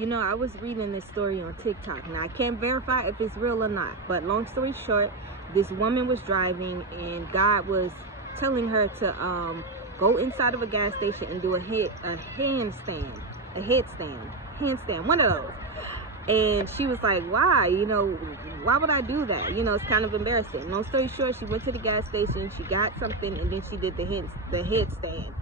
You know, I was reading this story on TikTok. Now, I can't verify if it's real or not, but long story short, this woman was driving and God was telling her to go inside of a gas station and do a handstand, one of those. And she was like, why? You know, why would I do that? You know, it's kind of embarrassing. Long story short, she went to the gas station, she got something, and then she did the headstand.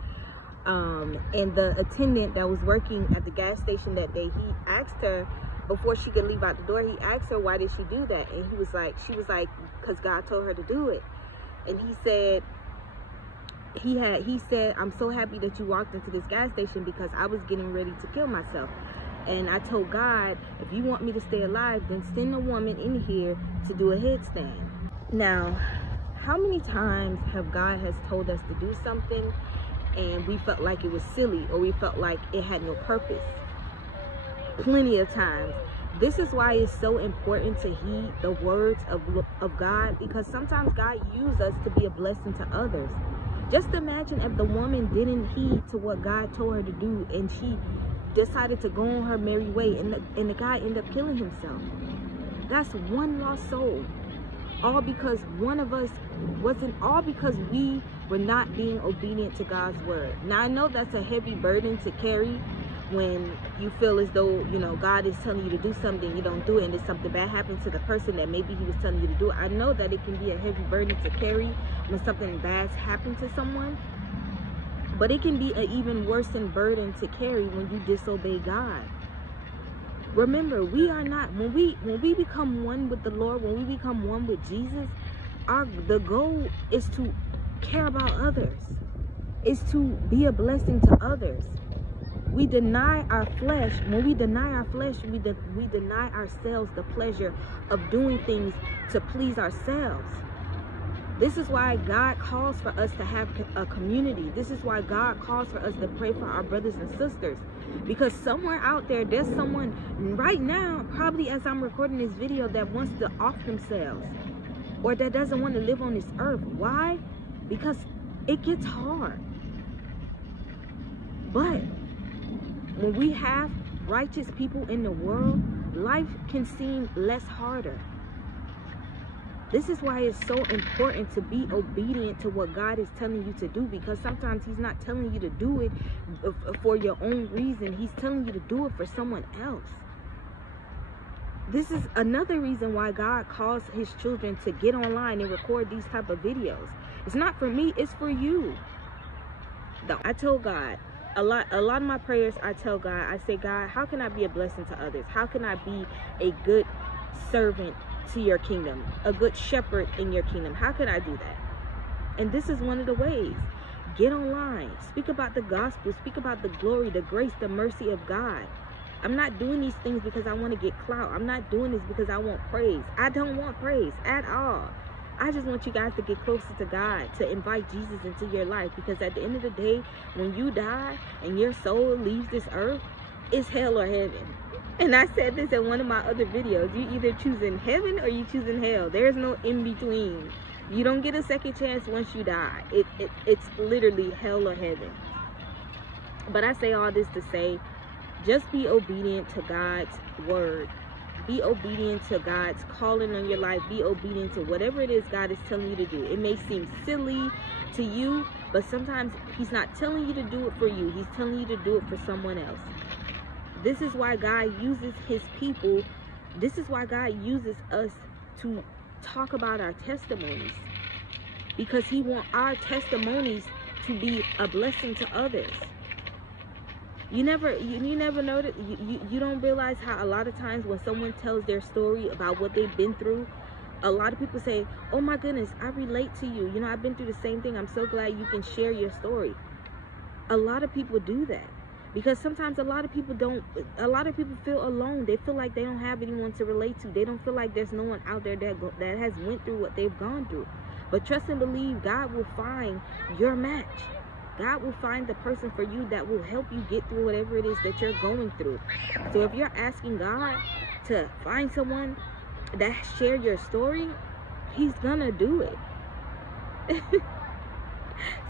And the attendant that was working at the gas station that day, he asked her, before she could leave out the door, he asked her, why did she do that? And she was like, because God told her to do it. And he said, I'm so happy that you walked into this gas station because I was getting ready to kill myself. And I told God, if you want me to stay alive, then send a woman in here to do a headstand. Now, how many times have God has told us to do something and we felt like it was silly, or we felt like it had no purpose? Plenty of times. This is why it's so important to heed the words of God, because sometimes God uses us to be a blessing to others. Just imagine if the woman didn't heed to what God told her to do and she decided to go on her merry way, and the guy ended up killing himself. That's one lost soul. All because because we were not being obedient to God's word. Now, I know that's a heavy burden to carry when you feel as though, you know, God is telling you to do something, you don't do it, and if something bad happens to the person that maybe he was telling you to do. I know that it can be a heavy burden to carry when something bad's happened to someone. But it can be an even worse burden to carry when you disobey God. Remember, we are not, when we become one with the Lord, when we become one with Jesus, the goal is to care about others, is to be a blessing to others. We deny our flesh. When we deny our flesh, we deny ourselves the pleasure of doing things to please ourselves. This is why God calls for us to have a community. This is why God calls for us to pray for our brothers and sisters. Because somewhere out there, there's someone right now, probably as I'm recording this video, that wants to off themselves, or that doesn't want to live on this earth. Why? Because it gets hard. But when we have righteous people in the world, life can seem less harder. This is why it's so important to be obedient to what God is telling you to do, because sometimes he's not telling you to do it for your own reason. He's telling you to do it for someone else. This is another reason why God calls his children to get online and record these type of videos. It's not for me, it's for you. I told God, a lot of my prayers, I tell God, I say, God, how can I be a blessing to others? How can I be a good servant to your kingdom, a good shepherd in your kingdom? How can I do that? And this is one of the ways. Get online, speak about the gospel, speak about the glory, the grace, the mercy of God. I'm not doing these things because I want to get clout. I'm not doing this because I want praise. I don't want praise at all. I just want you guys to get closer to God, to invite Jesus into your life, because at the end of the day, when you die and your soul leaves this earth, it's hell or heaven. And I said this in one of my other videos. You either choosing heaven or you choosing hell. There's no in between. You don't get a second chance once you die. It's literally hell or heaven. But I say all this to say, just be obedient to God's word. Be obedient to God's calling on your life. Be obedient to whatever it is God is telling you to do. It may seem silly to you, but sometimes he's not telling you to do it for you. He's telling you to do it for someone else. This is why God uses his people. This is why God uses us to talk about our testimonies, because he wants our testimonies to be a blessing to others. You never notice, you don't realize how a lot of times when someone tells their story about what they've been through, a lot of people say, oh my goodness, I relate to you. You know, I've been through the same thing. I'm so glad you can share your story. A lot of people do that. Because sometimes a lot of people feel alone. They feel like they don't have anyone to relate to. They don't feel like there's no one out there that has went through what they've gone through. But trust and believe, God will find your match. God will find the person for you that will help you get through whatever it is that you're going through. So if you're asking God to find someone that share your story, he's gonna do it.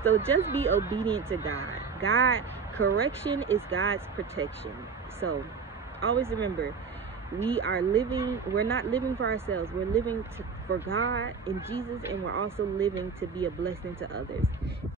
So just be obedient to God. Correction is God's protection. So always remember, we're not living for ourselves. We're living for God and Jesus, and we're also living to be a blessing to others.